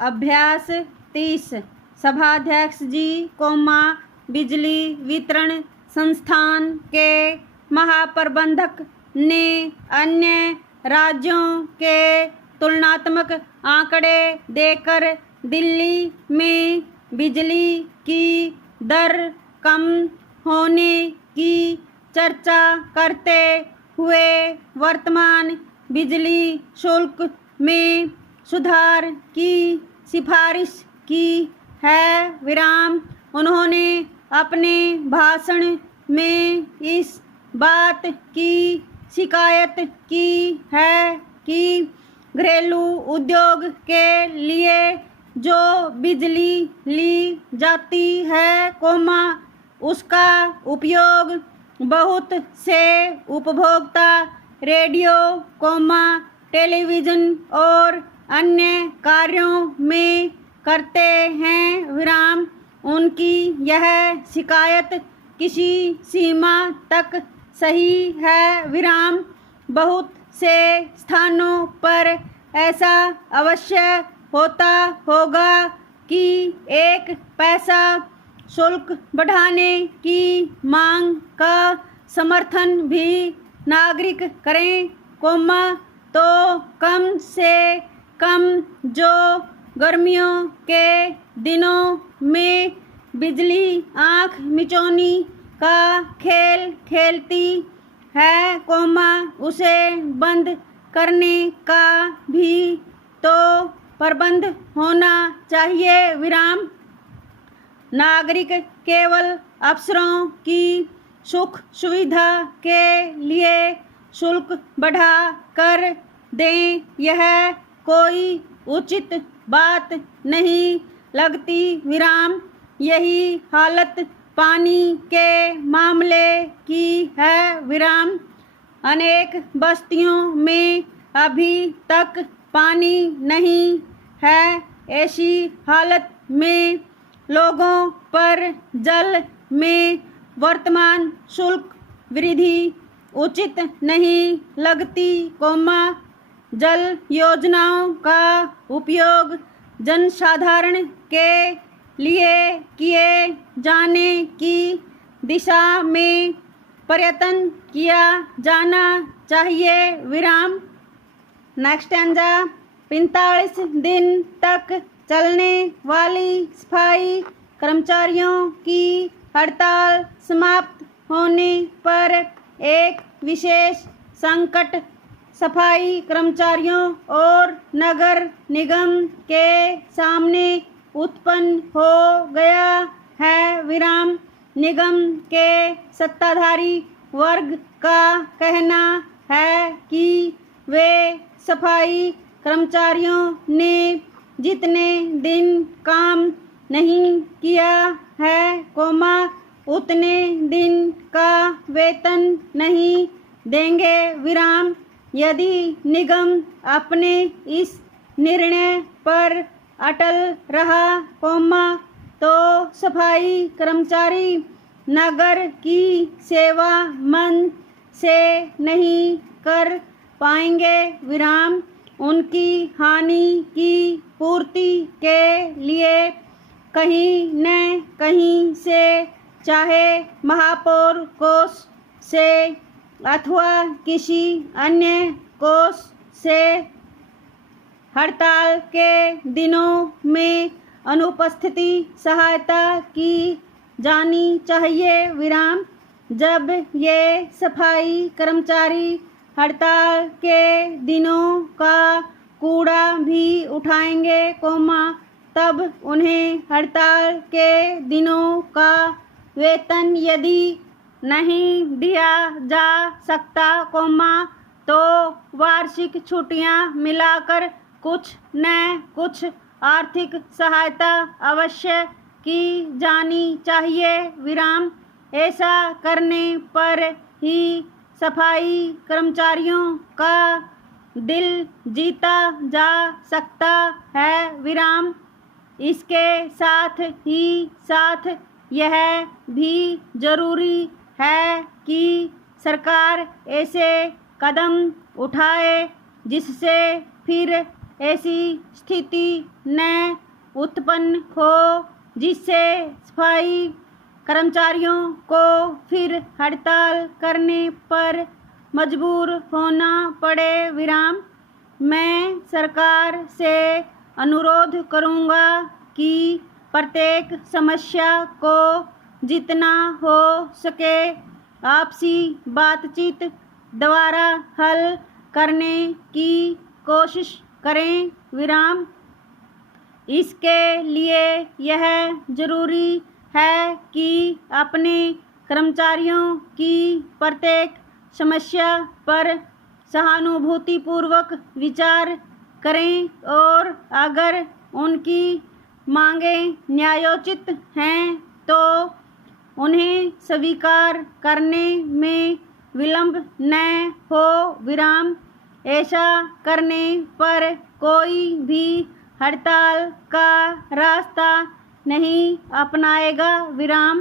अभ्यास 30। सभाध्यक्ष जी, बिजली वितरण संस्थान के महाप्रबंधक ने अन्य राज्यों के तुलनात्मक आंकड़े देकर दिल्ली में बिजली की दर कम होने की चर्चा करते हुए वर्तमान बिजली शुल्क में सुधार की सिफारिश की है। उन्होंने अपने भाषण में इस बात की शिकायत की है कि घरेलू उद्योग के लिए जो बिजली ली जाती है, उसका उपयोग बहुत से उपभोक्ता रेडियो, टेलीविज़न और अन्य कार्यों में करते हैं। उनकी यह शिकायत किसी सीमा तक सही है। बहुत से स्थानों पर ऐसा अवश्य होता होगा कि 1 पैसा शुल्क बढ़ाने की मांग का समर्थन भी नागरिक करें, तो कम से कम जो गर्मियों के दिनों में बिजली आँख मिचौनी का खेल खेलती है, उसे बंद करने का भी तो प्रबंध होना चाहिए। नागरिक केवल अफसरों की सुख सुविधा के लिए शुल्क बढ़ा कर दें, यह कोई उचित बात नहीं लगती। यही हालत पानी के मामले की है। अनेक बस्तियों में अभी तक पानी नहीं है। ऐसी हालत में लोगों पर जल में वर्तमान शुल्क वृद्धि उचित नहीं लगती, जल योजनाओं का उपयोग जनसाधारण के लिए किए जाने की दिशा में प्रयत्न किया जाना चाहिए। नेक्स्ट 45 दिन तक चलने वाली सफाई कर्मचारियों की हड़ताल समाप्त होने पर एक विशेष संकट सफाई कर्मचारियों और नगर निगम के सामने उत्पन्न हो गया है। निगम के सत्ताधारी वर्ग का कहना है कि वे सफाई कर्मचारियों ने जितने दिन काम नहीं किया है, उतने दिन का वेतन नहीं देंगे। यदि निगम अपने इस निर्णय पर अटल रहा, तो सफाई कर्मचारी नगर की सेवा मन से नहीं कर पाएंगे। उनकी हानि की पूर्ति के लिए कहीं न कहीं से, चाहे महापौर कोष से अथवा किसी अन्य कोष से, हड़ताल के दिनों में अनुपस्थिति सहायता की जानी चाहिए। जब ये सफाई कर्मचारी हड़ताल के दिनों का कूड़ा भी उठाएंगे, तब उन्हें हड़ताल के दिनों का वेतन यदि नहीं दिया जा सकता, तो वार्षिक छुट्टियां मिलाकर कुछ न कुछ आर्थिक सहायता अवश्य की जानी चाहिए। ऐसा करने पर ही सफाई कर्मचारियों का दिल जीता जा सकता है। इसके साथ ही साथ यह भी जरूरी है कि सरकार ऐसे कदम उठाए जिससे फिर ऐसी स्थिति न उत्पन्न हो जिससे सफाई कर्मचारियों को फिर हड़ताल करने पर मजबूर होना पड़े। विराम। मैं सरकार से अनुरोध करूंगा कि प्रत्येक समस्या को जितना हो सके आपसी बातचीत द्वारा हल करने की कोशिश करें। विराम। इसके लिए यह जरूरी है कि अपने कर्मचारियों की प्रत्येक समस्या पर सहानुभूतिपूर्वक विचार करें और अगर उनकी मांगें न्यायोचित हैं तो उन्हें स्वीकार करने में विलंब न हो। विराम। ऐसा करने पर कोई भी हड़ताल का रास्ता नहीं अपनाएगा। विराम।